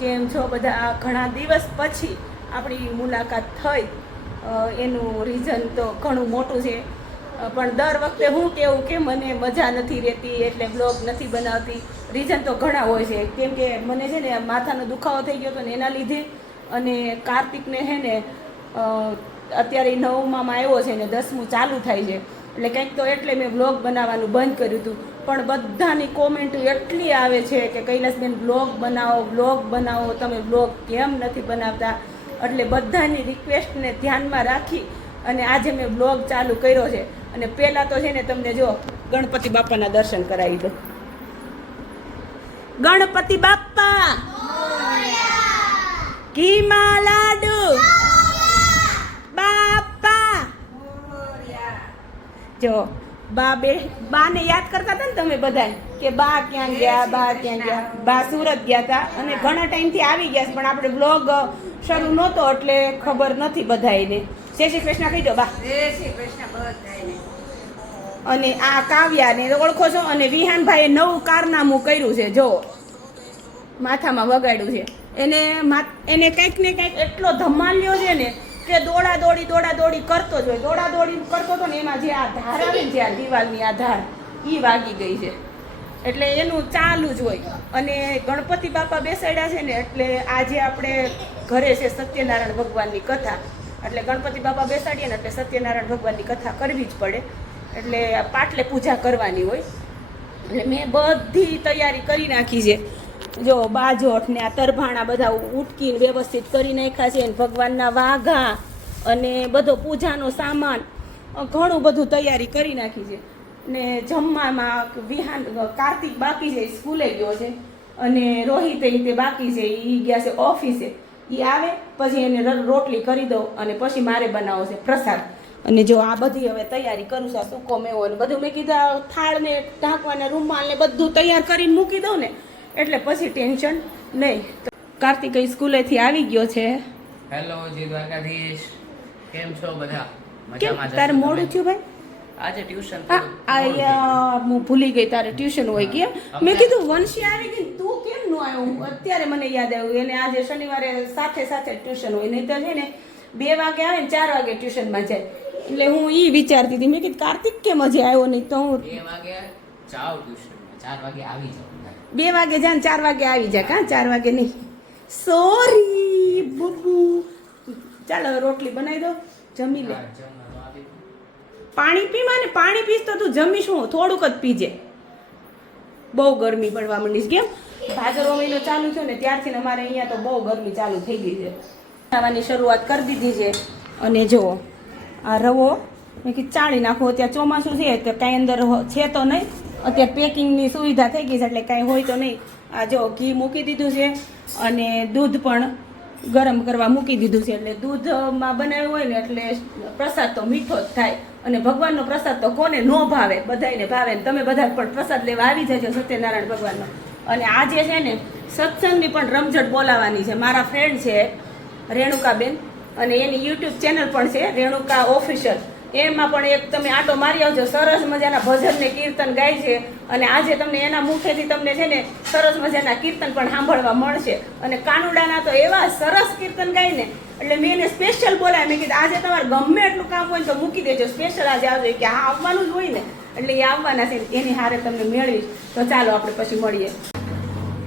કેમ છો, બધા ઘણા દિવસ પછી આપણી મુલાકાત થઈ. એનું રીઝન તો ઘણું મોટું છે. પણ દર વખતે હું કેવું કે મને મજા નથી રહેતી, એટલે બ્લોગ નથી બનાવતી. રીઝન તો ઘણા હોય છે. કેમ કે મને છે ને માથાનો દુખાવો થઈ ગયો હતો ને એના લીધે અને કાર્તિકને છે ને અત્યારે નવમામાં આવ્યો છે ને દસમું ચાલુ થાય છે. એટલે કંઈક તો એટલે મેં બ્લોગ બનાવવાનું બંધ કર્યું હતું. પણ બધાની કોમેન્ટ એટલી આવે છે કે કૈલાસબેન, બ્લોગ બનાવો બ્લોગ બનાવો, તમે બ્લોગ કેમ નથી બનાવતા? એટલે બધાની રિક્વેસ્ટને ધ્યાનમાં રાખી અને આજે મેં બ્લોગ ચાલુ કર્યો છે. અને પહેલાં તો છે ને તમને જો, ગણપતિ બાપાના દર્શન કરાવી દો ગણપતિ બાપ્પા કીમા લાડુ! બાપા! જો બા બે બાને યાદ કરતા હતા ને તમે બધા કે બા ક્યાં ગયા બા ક્યાં ગયા? બા સુરત ગયા હતા અને ઘણા ટાઈમથી આવી ગયા પણ આપણે બ્લોગ શરૂ નહોતો એટલે ખબર નથી બધાયને. જય શ્રી કૃષ્ણ કહી દો બા. જય શ્રી કૃષ્ણ અને આ કાવ્યાને ઓળખો છો અને વિહાનભાઈએ નવું કારનામું કર્યું છે જો. માથામાં વગાડ્યું છે. એને એને કંઈક ને કંઈક એટલો ધમાલ્યો છે ને કે દોડા દોડી દોડા દોડી કરતો જ હોય. દોડા દોડી કરતો હતો ને, એમાં જે આ ધાર આવે ને, જે આ દિવાલની આ ધાર એ વાગી ગઈ છે. એટલે એનું ચાલુ જ હોય. અને ગણપતિ બાપા બેસાડ્યા છે ને, એટલે આજે આપણે ઘરે છે સત્યનારાયણ ભગવાનની કથા. એટલે ગણપતિ બાપા બેસાડીએ ને, એટલે સત્યનારાયણ ભગવાનની કથા કરવી જ પડે. એટલે પાટલે પૂજા કરવાની હોય. એટલે મેં બધી તૈયારી કરી નાખી છે. જો બાજોઠ ને આ તરભાણા બધા ઉટકીને વ્યવસ્થિત કરી નાખ્યા છે અને ભગવાનના વાઘા અને બધો પૂજાનો સામાન ઘણું બધું તૈયારી કરી નાખી છે. ને જમવામાં વિહાન કાર્તિક બાકી છે સ્કૂલે ગયો છે. અને રોહિત તે બાકી છે એ ગયા છે ઓફિસે. એ આવે, પછી એને રોટલી કરી દઉં અને પછી મારે બનાવો છે પ્રસાદ. અને જો આ બધી હવે તૈયારી કરું છું સૂકો મેવો ને બધું મેં કીધું થાળ ને ઢાંકવાના રૂમાલ ને બધું તૈયાર કરીને મૂકી દઉં ને એટલે પછી ટેન્શન નહીં. તો કાર્તિક સ્કૂલેથી આવી ગયો છે. હેલો જી દ્વારકાધીશ કેમ છો બધા? મજામાં તારે મોડું થયું ભાઈ? આજે ટ્યુશન આ હું ભૂલી ગઈ તારે ટ્યુશન હોય કેમ મેં કીધું વંશી આવી ગઈ તું કેમ નો આવ્યો? અત્યારે મને યાદ આવ્યું એને આજે શનિવારે સાથે સાથે ટ્યુશન હોય નહીં તો છે ને બે વાગે આવે ને ચાર વાગે ટ્યુશનમાં જાય. એટલે હું એ વિચારતી હતી મેં કીધું કાર્તિક કેમ હજી આવ્યો નહીં તો હું બે વાગે જાઓ ટ્યુશન ચાર વાગે આવી જાઓ. બે વાગે જાય ચાર વાગે આવી જાય કાં ચાર વાગે નહીં. સોરી બુબુ. ચાલો રોટલી બનાવી દો જમી લે. પાણી પીમાં ને પાણી પીશ તો તું જમીશ હું થોડુંક જ પીજે. બહુ ગરમી પડવા માંડીશ કેમ? ભાદરવો મહિનો ચાલુ થયો ને ત્યારથી અમારે અહીંયા તો બહુ ગરમી ચાલુ થઈ ગઈ છે. ખાવાની શરૂઆત કરી દીધી છે. અને જુઓ આ રવો મેં કીધું ચાળી નાખો ત્યાં ચોમાસું છે તો કાંઈ અંદર છે તો નહીં. અત્યારે પેકિંગની સુવિધા થઈ ગઈ છે, એટલે કાંઈ હોય તો નહીં. આ જો ઘી મૂકી દીધું છે અને દૂધ પણ ગરમ કરવા મૂકી દીધું છે, એટલે દૂધમાં બનાવ્યું હોય ને એટલે પ્રસાદ તો મીઠો જ થાય. અને ભગવાનનો પ્રસાદ તો કોને ન ભાવે? બધાયને ભાવે ને તમે બધા પણ પ્રસાદ લેવા આવી જજો સત્યનારાયણ ભગવાનનો. અને આજે છે ને, સત્સંગની પણ રમઝટ બોલાવાની છે. મારા ફ્રેન્ડ છે રેણુકાબેન અને એની યુટ્યુબ ચેનલ પણ છે રેણુકા ઓફિશિયલ એમાં પણ એક તમે આટો મારી આવજો. સરસ મજાના ભજન ને કીર્તન ગાય છે. અને આજે તમને એના મુખેથી તમને છે ને સરસ મજાના કીર્તન પણ સાંભળવા મળશે. અને કાનુડાના તો એવા સરસ કીર્તન ગાય ને, એટલે મેં એને સ્પેશિયલ બોલાય મેં કીધું, આજે તમારે ગમે એટલું કામ હોય તો મૂકી દેજો. સ્પેશિયલ આજે આવજો. કે હા, આવવાનું જ હોય ને. એટલે એ આવવાના છે એની હારે તમને મેળવીશ. તો ચાલો આપણે પછી મળીએ.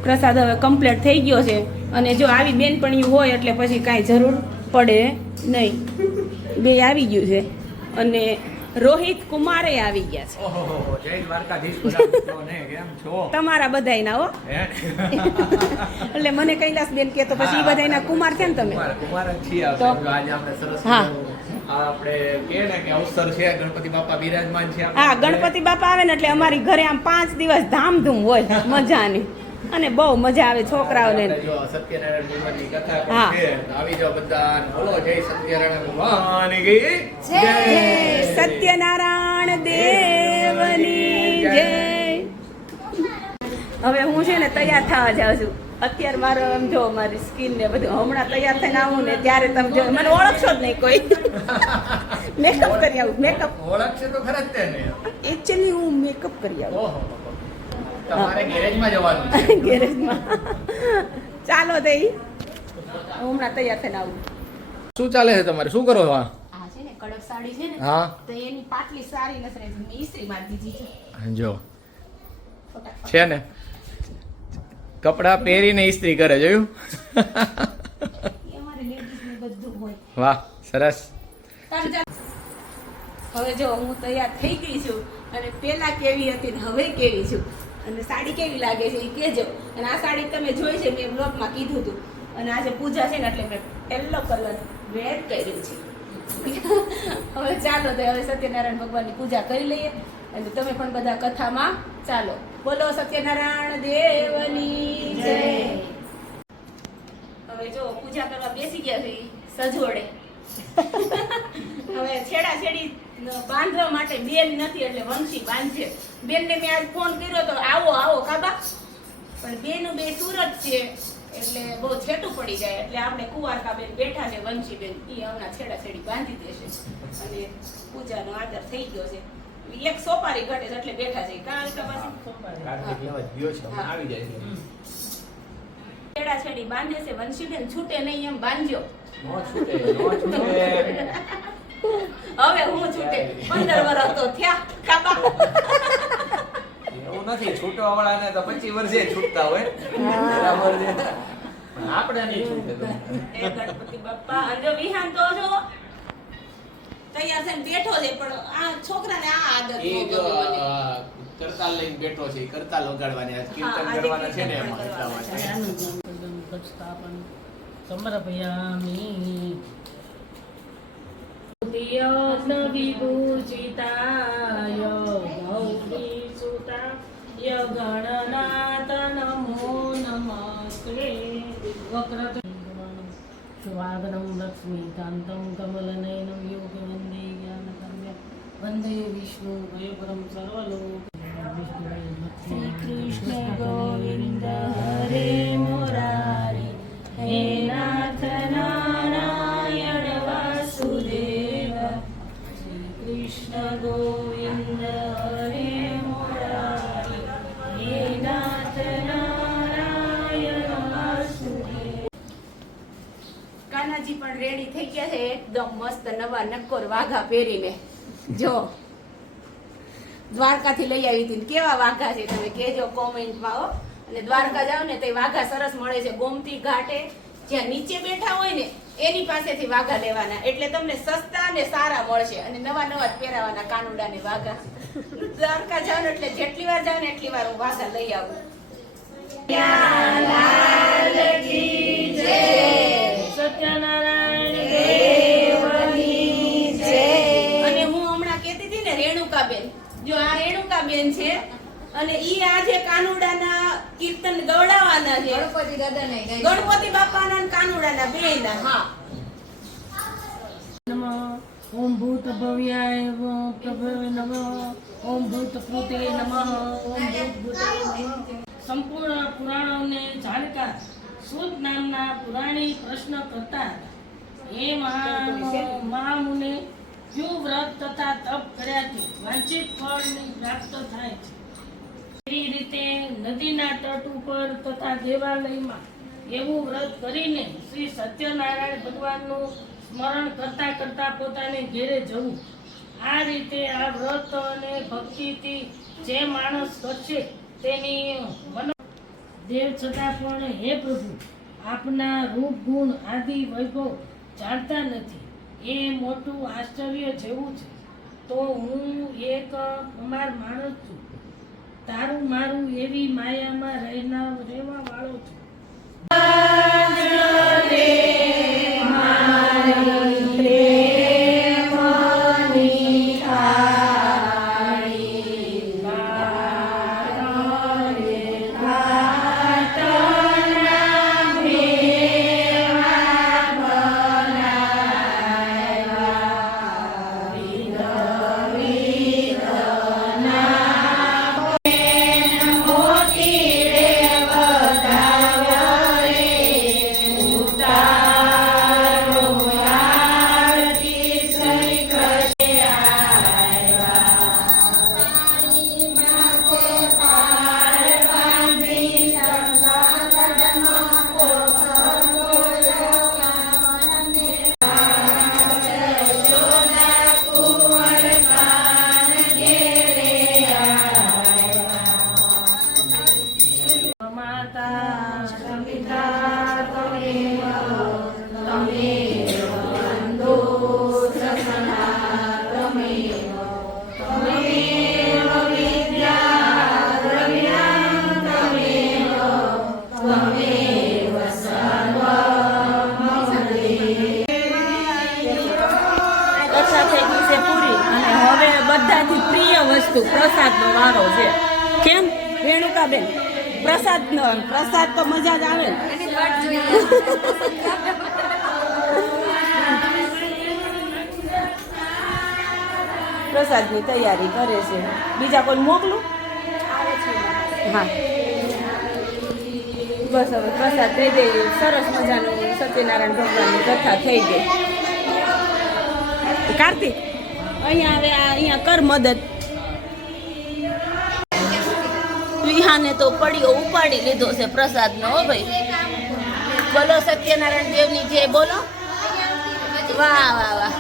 પ્રસાદ હવે કમ્પ્લીટ થઈ ગયો છે. અને જો આવી બેનપણી હોય એટલે પછી કાંઈ જરૂર પડે નહીં. બે આવી ગયું છે. અને રોહિત કુમારે આવી ગયા છે. તમારા બધાયના હો. એટલે મને કૈલાસ બેન કે તો પછી બધાયના કુમાર છે ને તમે? કુમાર કુમાર છીએ તો? આજે આપણે સરસ હા. આપણે કહે ને કે અવસર છે ગણપતિ બાપા બિરાજમાન છે હા ગણપતિ બાપા આવે ને એટલે અમારી ઘરે આમ પાંચ દિવસ ધામધૂમ હોય મજાની. અને બહુ મજા આવે છોકરાઓને. આપણે સત્યનારાયણ દેવની જય. હવે હું છે ને તૈયાર થવા જાઉં છું. અત્યારે મારો એમ જો મારી સ્કિન ને બધું હમણાં તૈયાર થઈને આવું ને ત્યારે તમે જો મને ઓળખશો જ નહીં કોઈ. મેકઅપ કરી આવું મેકઅપ ઓળખશે તો ખરા જ તેને. એકચ્યુઅલી હું મેકઅપ કરી આવું. ગેરેજમાં જવાનું ગેરેજમાં. ચાલો તે હું હમણાં તૈયાર થઈને આવું. શું ચાલે છે તમારે? શું કરો છો? આ આ છે ને કડક સાડી છે ને હા. તો એની પાટલી સારી નથી રહેતી. મેં ઈસ્ત્રી મારી દીધી છે. જો. છે ને? કપડાં પહેરીને ઇસ્ત્રી કરે જોયું? એ અમારે લેડીઝને બધું હોય. વાહ સરસ. હવે જો હું તૈયાર થઈ ગઈ છું અને પેલા કેવી હતી ને હવે કેવી છું. અને સાડી કેવી લાગે છે એ કહેજો અને આ સાડી તમે જોઈ છે મેં બ્લોગમાં કીધું હતું અને આજે પૂજા છે ને એટલે મેં પહેલો કલર વેર કર્યું છે. હવે ચાલો તો હવે સત્યનારાયણ ભગવાનની પૂજા કરી લઈએ. અને તમે પણ બધા કથામાં ચાલો. બોલો સત્યનારાયણ દેવની જય. હવે જો પૂજા કરવા બેસી ગયા છે સજોડે. હવે છેડા છેડી બાંધવા માટે બેન નથી એટલે વંશી બાંધશે બેનને મેં આજ ફોન કર્યો તો આવો આવો કાબા. પણ બેનું બે સુરત છે એટલે બહુ છેટું પડી જાય. એટલે આપણે કુવારકા બેન બેઠા છે વંશી બેન એ હમણાં છેડા છેડી બાંધી દેશે અને પૂજાનો આદર થઈ ગયો છે. એક સોપારી ઘટે છે એટલે બેઠા છે. કારણ કે પાછી આવી જાય છેડા છેડી બાંધે છે વંશીબેન છૂટે નહીં એમ બાંધ્યો. છૂટે છૂટે. હવે હું છૂટે. પંદર વર્ષ તો થયા. કાબા એવું નથી છૂટવા વાળાને તો પચીસ વર્ષે છૂટતા હોય. બરાબર છે. પણ આપણે નહીં છૂટે તો. એ ગણપતિ બાપા અને વિહાન તો જો તૈયાર થઈને બેઠો છે પણ આ છોકરાને આ આદત કરતાલ લઈને બેઠો છે કરતાલ વગાડવાની કીર્તન કરવાના છે ને એમાં. એટલા માટે સ્થાપન સમર્પયામિ વિભૂષિતાય ગૌરી સુતાય ગણનાથ નમો નમસ્તે વક્રત સ્વાગતમ લક્ષ્મીકાંતમ કમલનયનમ યોગવંદે જ્ઞાનગમ્ય વંદે વિષ્ણુ ભયપરમ સર્વલોક શ્રી કૃષ્ણ ગોવિંદ પણ રેડી થઈ ગયા છે. એકદમ મસ્ત નવા નક્કોર વાઘા પહેરીને. જો. દ્વારકાથી લઈ આવી હતી કેવા વાઘા છે તમે કહેજો કોમેન્ટમાં હો. અને દ્વારકા જાવ ને તો વાઘા સરસ મળે છે ગોમતી ઘાટે. જ્યાં નીચે બેઠા હોય ને એની પાસેથી વાઘા લેવાના. એટલે તમને સસ્તા અને સારા મળશે. અને નવા નવા જ પહેરાવાના કાનુડા ને વાઘા. દ્વારકા જાવ ને એટલે જેટલી વાર જાવ ને એટલી વાર હું વાઘા લઈ આવું. અને રેણુકાબેન છે. અને ઈ આજે કાનુડાના કીર્તન ગવડાવવાના છે. ગણપતિ દાદાને ગણપતિ બાપાના કાનુડાના બેયના. હા. નમઃ. ઓમ ભૂત ભવ્યાય પ્રભવે નમઃ. ઓમ ભૂત કૃતે નમઃ. ઓમ ભૂત ભૂતે નમઃ. સંપૂર્ણ પુરાણોને જાણકાર સુદ નામના પુરાણી પ્રશ્ન કરતા એ મહા મહામુને ક્યુ વ્રત તથા તપ કર્યાથી વાંચિત ફળની પ્રાપ્ત થાય છે. એવી રીતે નદીના તટ ઉપર તથા દેવાલયમાં એવું વ્રત કરીને શ્રી સત્યનારાયણ ભગવાનનું સ્મરણ કરતા કરતા પોતાને ઘેરે જવું. આ રીતે આ વ્રત અને ભક્તિથી જે માણસ કરશે તેની મનો દેવ છતાં પણ હે પ્રભુ, આપના રૂપ, ગુણ, આદિ, વૈભવ જાણતા નથી. એ મોટું આશ્ચર્ય જેવું છે. તો હું એક અમાર માણસ છું. તારું મારું એવી માયામાં રહેના રહેવા વાળો છું. આ વસ્તુ પ્રસાદનો વારો છે. કેમ? રેણુકા બેન પ્રસાદ પ્રસાદ તો મજા જ આવે. પ્રસાદની તૈયારી કરે છે. બીજા કોઈ મોકલું? હા. બસ હવે પ્રસાદ થઈ ગઈ સરસ મજાનું સત્યનારાયણ ભગવાનની કથા થઈ ગઈ. કાર્તિક? અહીંયા હવે અહીંયા કર મદદ. વિહાને તો પડ્યો ઉપાડી લીધો છે પ્રસાદ નો ભાઈ. બોલો સત્યનારાયણ દેવની જે બોલો. વાહ વાહ વાહ.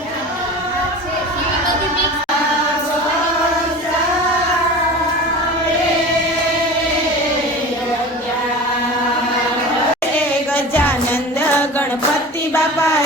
ગજાનંદ ગણપતિ બાપા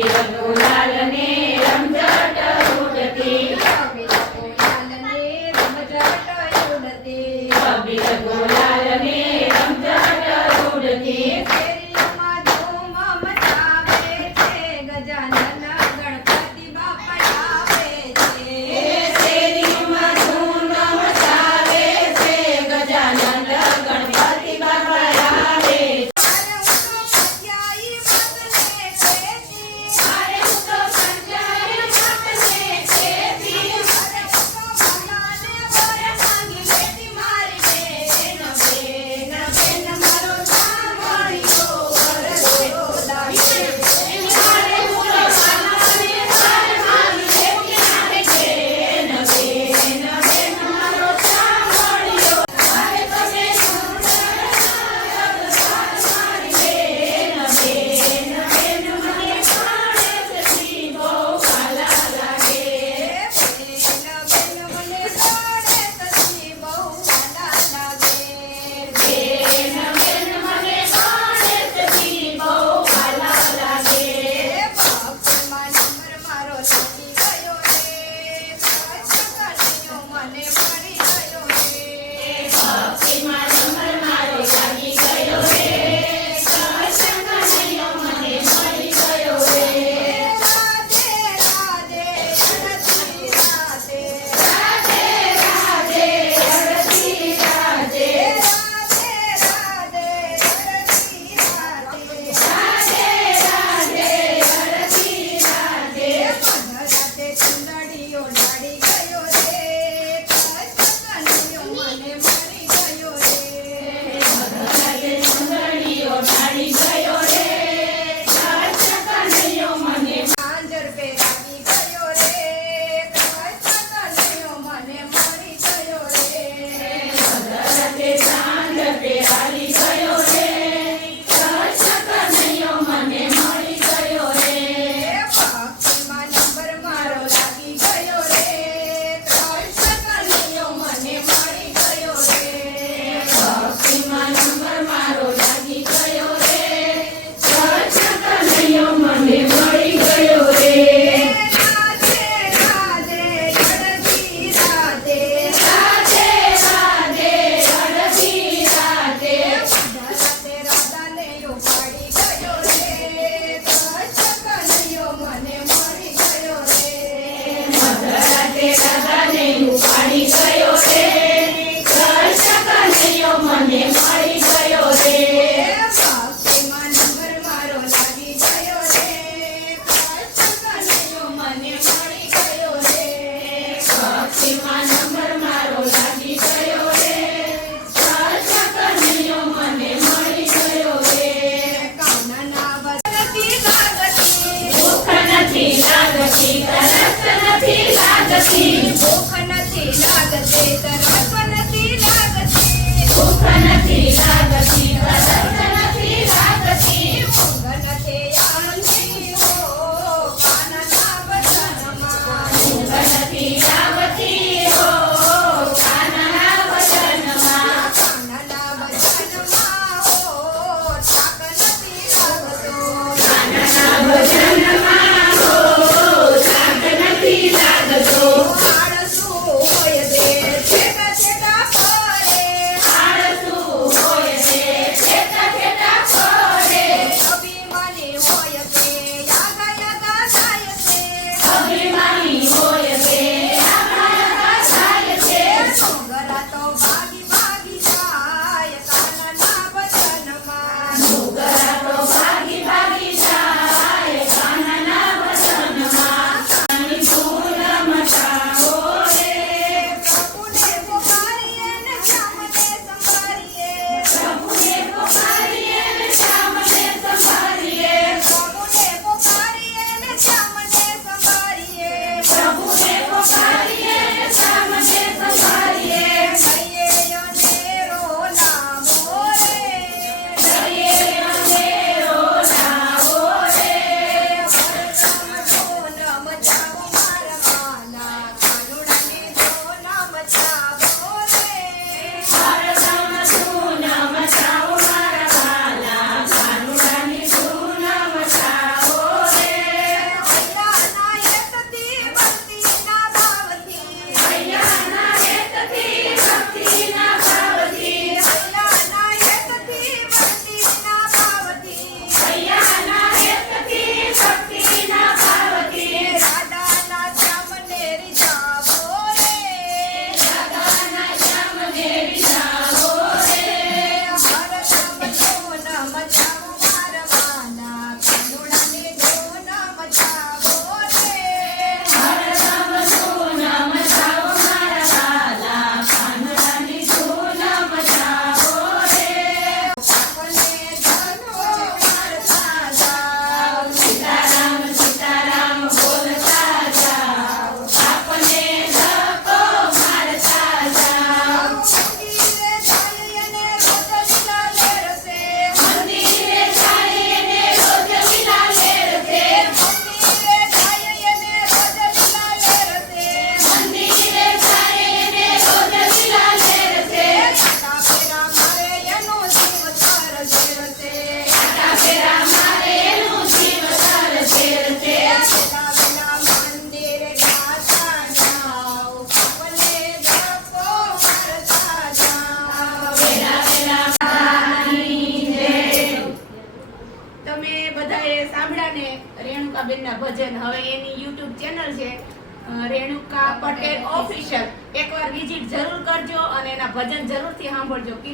Grazie.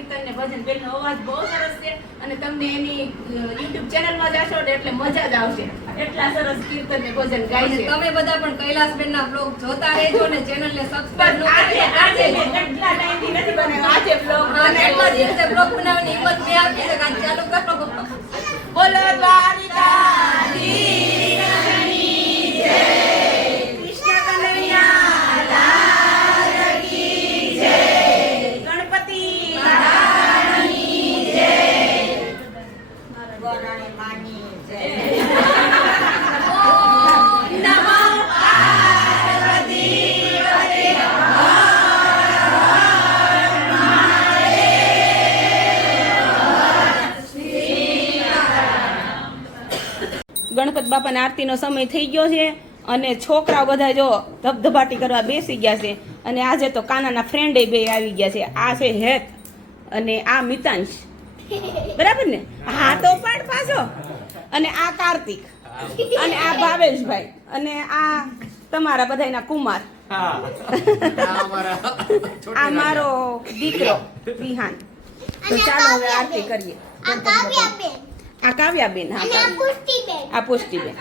કીર્તન ને ભજન. બેનનો અવાજ બહુ સરસ છે અને તમને એની યુટ્યુબ ચેનલમાં જશો ને એટલે મજા જ આવશે. એટલા સરસ કીર્તન ને ભજન ગાય છે. તમે બધા પણ કૈલાસબેન ના બ્લોગ જોતા રહેજો ને ચેનલ ને બસ સબસ્ક્રાઇબ આજે આજે એટલા ટાઈમથી નથી બનાવ્યો. આજે બ્લોગ અને એટલા દિવસે બ્લોગ બનાવવાની હિંમત મેં આપી છે કે આજ ચાલુ કરો. બોલો દ્વારિકાધીશની જય. બાપાની આરતીનો સમય થઈ ગયો છે અને છોકરાઓ બધા જો ધબધબાટી કરવા બેસી ગયા છે અને આજે તો કાનાના ફ્રેન્ડે બે આવી ગયા છે. આ છે હેત અને આ મિતાંશ. બરાબર ને? હા તો પાડ પાછો. અને આ કાર્તિક. અને આ ભાવેશભાઈ. અને આ તમારા બધાના કુમાર. હા. આ આ મારો દીકરો વિહાન. તો ચાલો હવે આરતી કરીએ. આ કાવ્યાબેન હા આ પુષ્ટિબેન.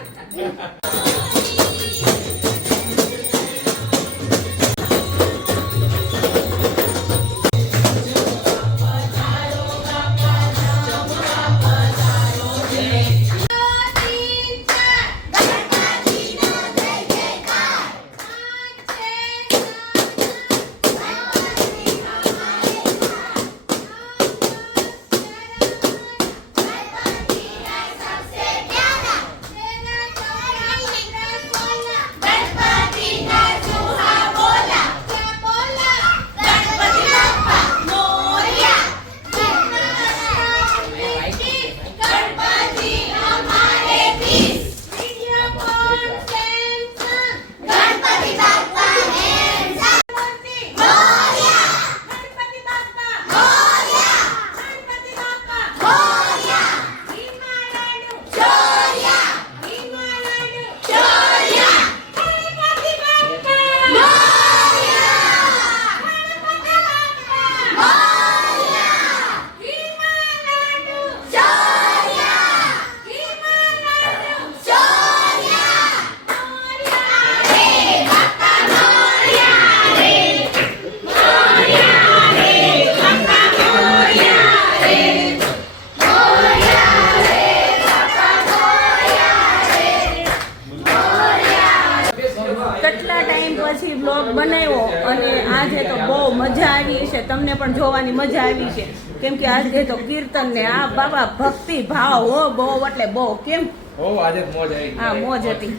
પણ જોવાની મજા આવી છે. કેમ કે આજે તો કીર્તન ને આ બાબા ભક્તિ ભાવ હો બહુ એટલે બહુ. કેમ? ઓ આજે મોજ હા મોજ હતી.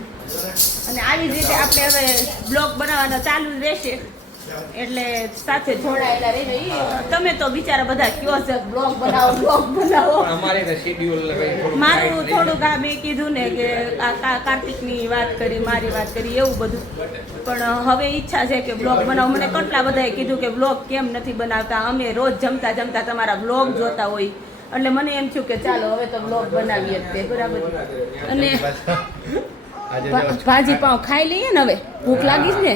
અને આવી જ રીતે આપણે હવે બ્લોગ બનાવવાનો ચાલુ જ રહેશે. એટલે સાથે જોડાયેલા રહીને તમે તો બિચારા બધા કયો છે બ્લોગ બનાવો બ્લોગ બનાવો. અમારે તો શેડ્યુલ મારું થોડુંક આ મેં કીધું ને કે આ કાર્તિકની વાત કરી મારી વાત કરી એવું બધું. પણ હવે ઈચ્છા છે કે બ્લોગ બનાવો. મને કેટલા બધાએ કીધું કે બ્લોગ કેમ નથી બનાવતા? અમે રોજ જમતા જમતા તમારા બ્લોગ જોતા હોય. એટલે મને એમ થયું કે ચાલો હવે તો બ્લોગ બનાવીએ તે બરાબર? અને આજે ભાજી પાઉં ખાઈ લઈએ ને હવે? ભૂખ લાગી છે ને.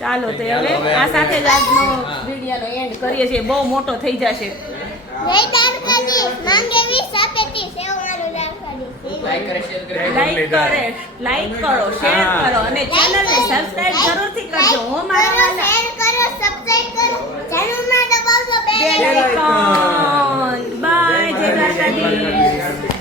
ચાલો તે હવે આ સાથે જ આજનો વિડીયોનો એન્ડ કરીએ છીએ. બહુ મોટો થઈ જશે. લાઈક કરે લાઈક કરો. શેર કરો. અને ચેનલને સબસ્ક્રાઇબ જરૂરથી કરજો. હો મારા વાલા. શેર કરો સબસ્ક્રાઇબ કરો. ચેનલમાં દબાવજો બેલ બેલ આઇકોન બાય જય દ્વારકાધીશ.